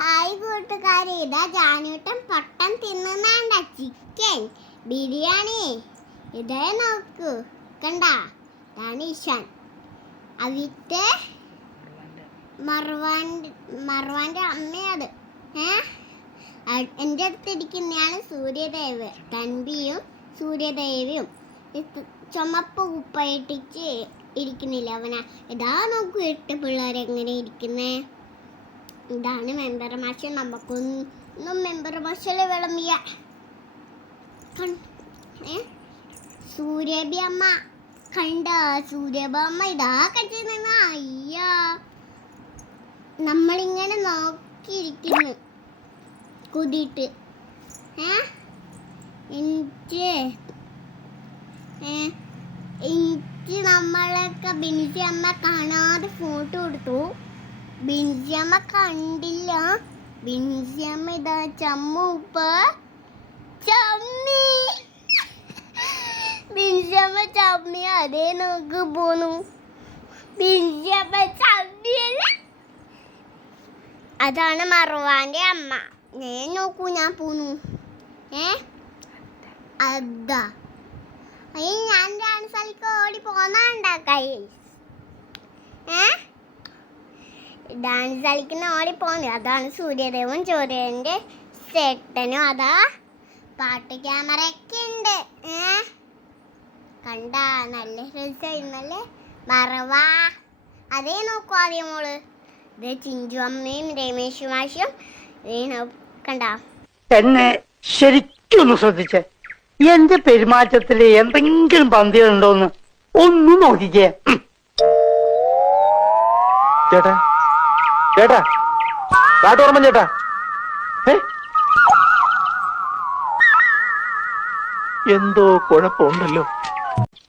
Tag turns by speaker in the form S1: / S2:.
S1: Hi കൂട്ടുകാരെ ഇതാ ജാനൂട്ടൻ പൊട്ടൻ തിന്നുന്നാണ്ട chicken biryani. ഇതേ നോക്കൂ കണ്ട? ഇതാണ് ഇഷാൻ അവിത്തെ മർവാന്റെ മർവാന്റെ അമ്മയത്. ഏ? എന്റെ അടുത്തിരിക്കുന്നതാണ് സൂര്യദേവ് തൻപിയും സൂര്യദേവിയും. ചുമപ്പ് കുപ്പയിട്ടിച്ച് ഇരിക്കുന്നില്ല അവനാ. ഇതാ നോക്കൂ എട്ട് പിള്ളേർ എങ്ങനെ ഇരിക്കുന്നേ. ഇതാണ് മെമ്പർ മാഷ. നമുക്കൊന്നും മെമ്പർ മാഷൽ വിളമ്പിയ. സൂര്യബി അമ്മ. കണ്ട സൂര്യബി അമ്മ ഇതാ കട്ടി നിന്ന നമ്മളിങ്ങനെ നോക്കിയിരിക്കുന്നു. കുതിട്ട് ഏ? എനിക്ക് എനിക്ക് നമ്മളൊക്കെ ബിനിജി അമ്മ കാണാതെ ഫോട്ടോ എടുത്തു. ബിൻസിയമ്മ കണ്ടില്ല. ബിൻസിയമ്മ ഇതാ ചമ്മൂപ്പ ചമ്മി. ബിൻസിയമ്മ ചമ്മി അതേ നോക്ക് പോന്നു. ബിൻസിയമ്മ ചമ്മിയല്ല? അതാണ് മറുവാന്റെ അമ്മ. ഞാൻ നോക്കൂ ഞാൻ പോന്നു. ഏ? അതാ. ഞാൻ ഡാൻസ് കളിക്ക് ഓടി പോന്നാണ്ടാക്കായി ഏ? ഡാൻസ് കളിക്കുന്ന ഓടി പോകുന്നത് അതാണ് സൂര്യദേവും സൂര്യന്റെ ചേട്ടനും. അതാ പാട്ട് ക്യാമറ ഒക്കെ ഉണ്ട്. ഏ? കണ്ട നല്ല രസമായിരുന്നല്ലേ? മറവാ. അതേ നോക്കൂ ആദ്യം മോൾ. ഇത് ചിഞ്ചു അമ്മയും രമേശ് മാഷും കണ്ട?
S2: എന്നെ ശരിക്കും ശ്രദ്ധിച്ച. എന്റെ പെരുമാറ്റത്തിൽ എന്തെങ്കിലും പന്തികളുണ്ടോന്ന് ഒന്ന് നോക്കിക്കേ.
S3: ചേട്ടാ ചേട്ടാ കാട്ടോർമ്മ ചേട്ടാ. എന്തോ കുഴപ്പമുണ്ടല്ലോ.